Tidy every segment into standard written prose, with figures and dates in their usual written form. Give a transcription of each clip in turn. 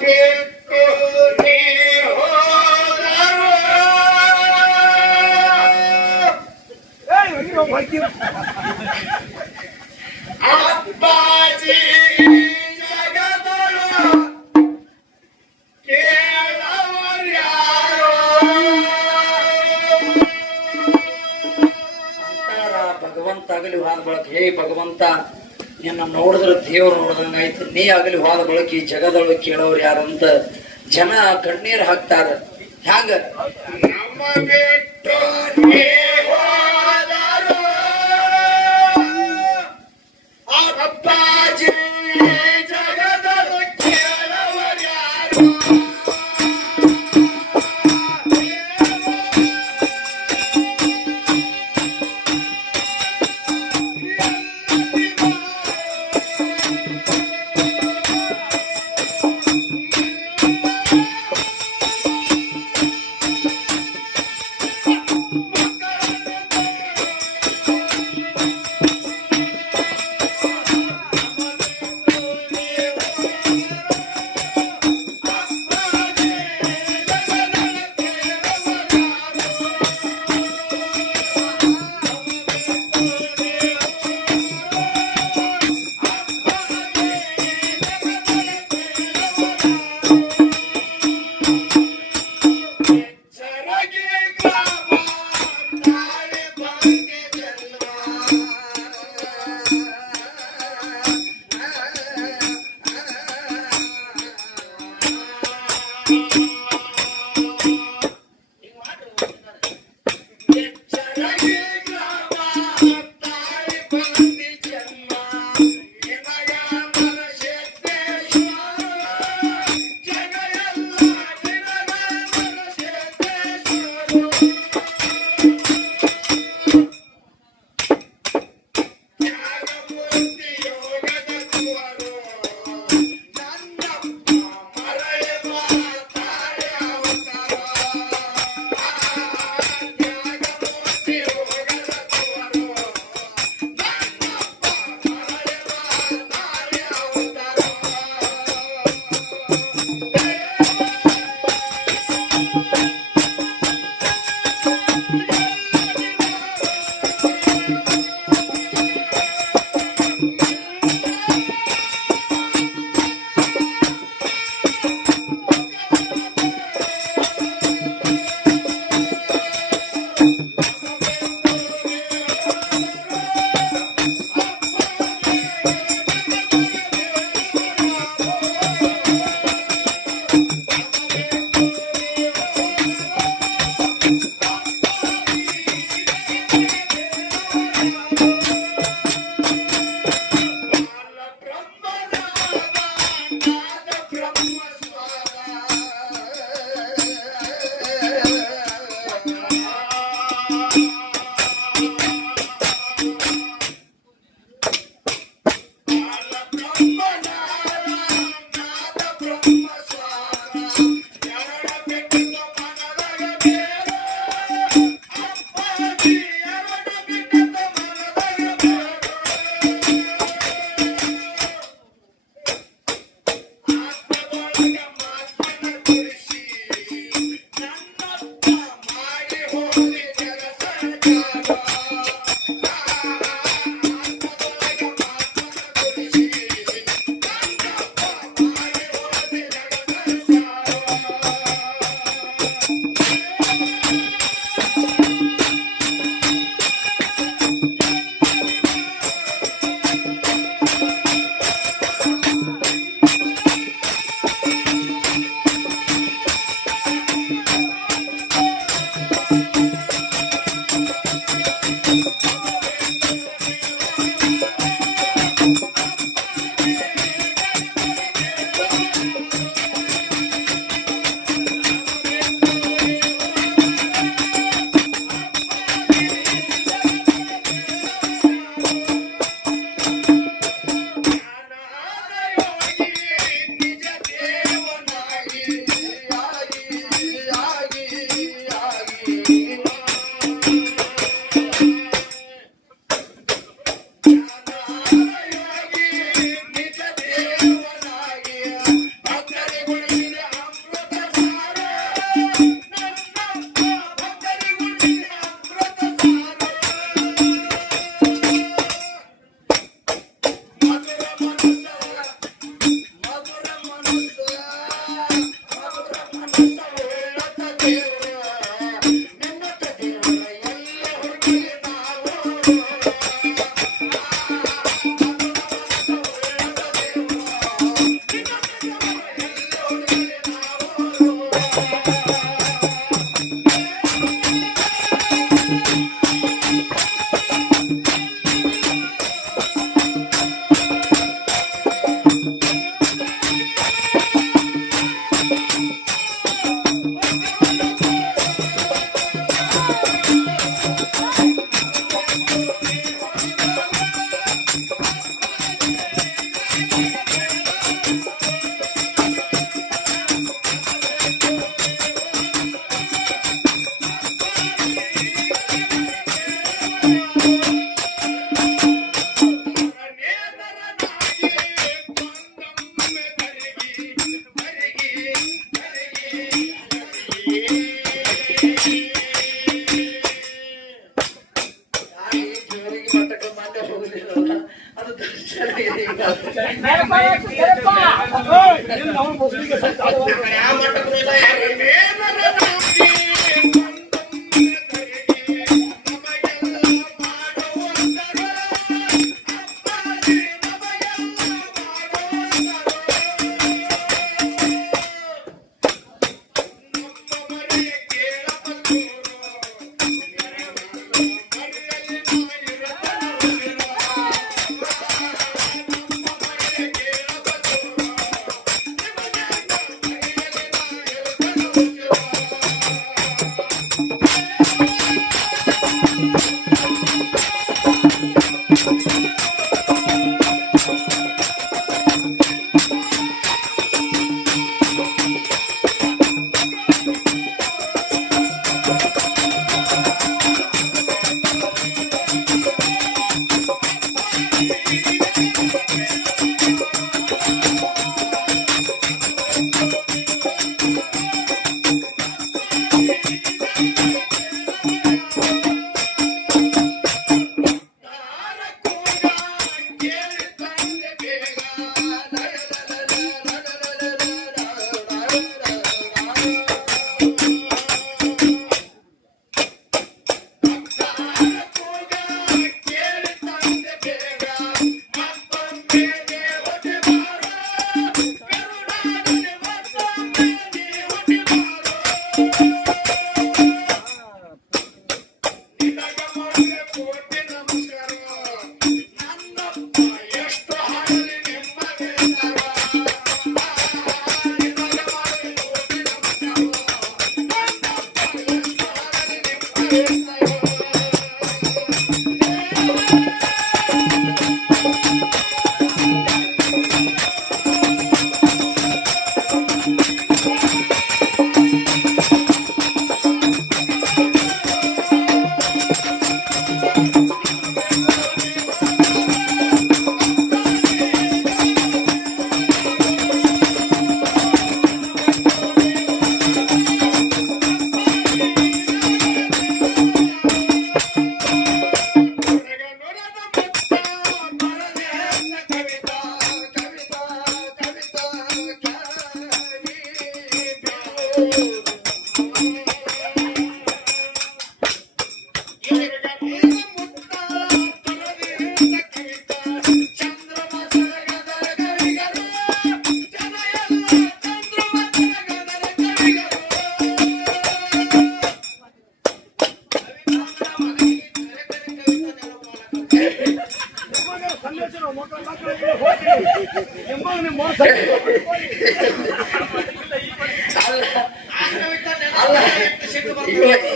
ಬಿಟ್ಟು ನೀ ಹೋದರು ಅಪ್ಪಾಜಿ ಜಗದಳು ಕೇಳವರು ಯಾರು ಅಂತಾರ ಭಗವಂತ ಆಗಲಿ ಹೋದ ಬಳಕ ಹೇ ಭಗವಂತ ನಿನ್ನ ನೋಡಿದ್ರೆ ದೇವ್ರು ನೋಡ್ದಂಗಾಯ್ತು ನೀ ಆಗಲಿ ಹೋದ ಬಳಕ ಈ ಜಗದೊಳಗೆ ಕೇಳೋರು ಯಾರು ಅಂತ ಜನ ಕಣ್ಣೀರ್ ಹಾಕ್ತಾರ ಹ್ಯಾಂಗ ನಮ್ಮ ಬಿಟ್ಟು ನೀ ಹೋದರು ಅಪ್ಪಾಜಿ ಜಗದೊಳಗೆ ಕೇಳವರು ಯಾರು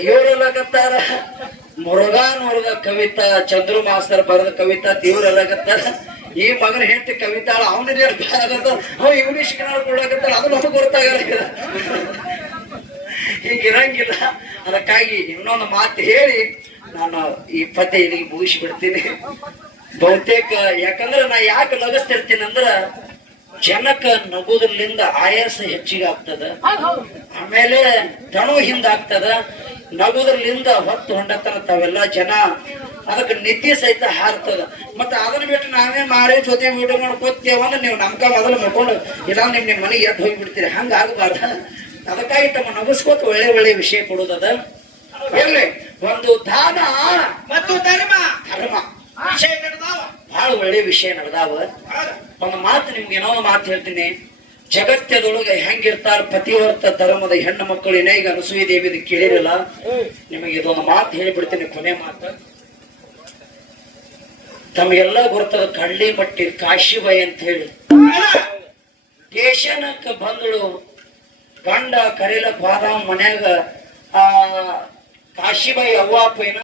ಇವರೆಲ್ಲಕತ್ತಾರ ಮುರುಘಾ ಕವಿತಾ ಚಂದ್ರು ಮಾಸ್ತರ್ ಬರೆದ ಕವಿತಾ ಇವ್ರೆಲ್ಲಕತ್ತಾರ ಈ ಮಗನ ಹೆಂಡತಿ ಕವಿತಾಳ ಅವನಿಗೆ ಇಂಗ್ಲಿಷ್ ಕನ್ನಡ ಕೊಡಕತ್ತಾರ ಅದು ನಮಗ್ ಗೊತ್ತಾಗಲ್ಲ ಹೀಗಿರಂಗಿಲ್ಲ. ಅದಕ್ಕಾಗಿ ಇನ್ನೊಂದು ಮಾತು ಹೇಳಿ ನಾನು ಈ ಪದ್ಯ ಇಲ್ಲಿಗೆ ಮುಗಿಸ್ಬಿಡ್ತೀನಿ. ಬಹುತೇಕ ಯಾಕಂದ್ರೆ ನಾ ಯಾಕೆ ನಗಿಸ್ತಿರ್ತೀನಿ ಅಂದ್ರ ಜನಕ್ಕ ನಗುದ್ರಲಿಂದ ಆಯಾಸ ಹೆಚ್ಚಿಗೆ ಆಗ್ತದ, ಆಮೇಲೆ ದಣು ಹಿಂದಾಗ್ತದ. ನಗುದ್ರಲಿಂದ ಹೊತ್ತು ಹೊಂಡತನ ತಾವೆಲ್ಲ ಜನ ಅದಕ್ಕೆ ನಿದ್ದೆ ಸಹಿತ ಹಾರ್ತದ. ಮತ್ತೆ ಅದನ್ನ ಬಿಟ್ಟು ನಾವೇ ಮಾರಿ ಜೊತೆ ವಿಡಿಯೋ ಮಾಡ್ಕೋತೇವ ಅಂದ್ರೆ ನೀವು ನಮ್ಕ ಮೊದಲು ಮಾಡ್ಕೊಂಡು ಇಲ್ಲ ನಿಮ್ ಮನೆಗೆ ಎದ್ದು ಹೋಗಿಬಿಡ್ತೀರಿ ಹಂಗ ಆಗಬಾರ್ದ. ಅದಕ್ಕಾಗಿ ತಮ್ಮ ನಗಸ್ಕೋತ ಒಳ್ಳೆ ಒಳ್ಳೆ ವಿಷಯ ಕೊಡುದದ. ಎಲ್ಲಿ ಒಂದು ದಾನ ಮತ್ತು ಧರ್ಮ ಧರ್ಮ ವಿಷಯ ನಡೆದಾವ, ಬಹಳ ಒಳ್ಳೆ ವಿಷಯ ನಡೆದಾವ. ಒಂದು ಮಾತು ನಿಮ್ಗೆ ಏನೋ ಒಂದು ಮಾತು ಹೇಳ್ತೀನಿ. ಜಗತ್ತದೊಳಗೆ ಹೆಂಗಿರ್ತಾರ ಪತಿವರ್ತ ಧರ್ಮದ ಹೆಣ್ಣು ಮಕ್ಕಳು ಏನೇ ಈಗ ಅನಸೂಯ ದೇವಿದ ಕೇಳಿರಲ್ಲ. ನಿಮಗೆ ಇದೊಂದು ಮಾತು ಹೇಳಿಬಿಡ್ತೀನಿ, ಕೊನೆ ಮಾತು. ತಮಗೆಲ್ಲ ಗೊತ್ತದ ಕಳ್ಳಿ ಮಟ್ಟಿ ಕಾಶಿಬಾಯಿ ಅಂತ ಹೇಳಿ ಸ್ಟೇಷನಕ್ಕ ಬಂದಳು. ಗಂಡ ಕರೀಲಕ್ ಹೋದ ಮನ್ಯಾಗ ಕಾಶಿಬಾಯಿ ಅವ್ವ ಅಪ್ಪ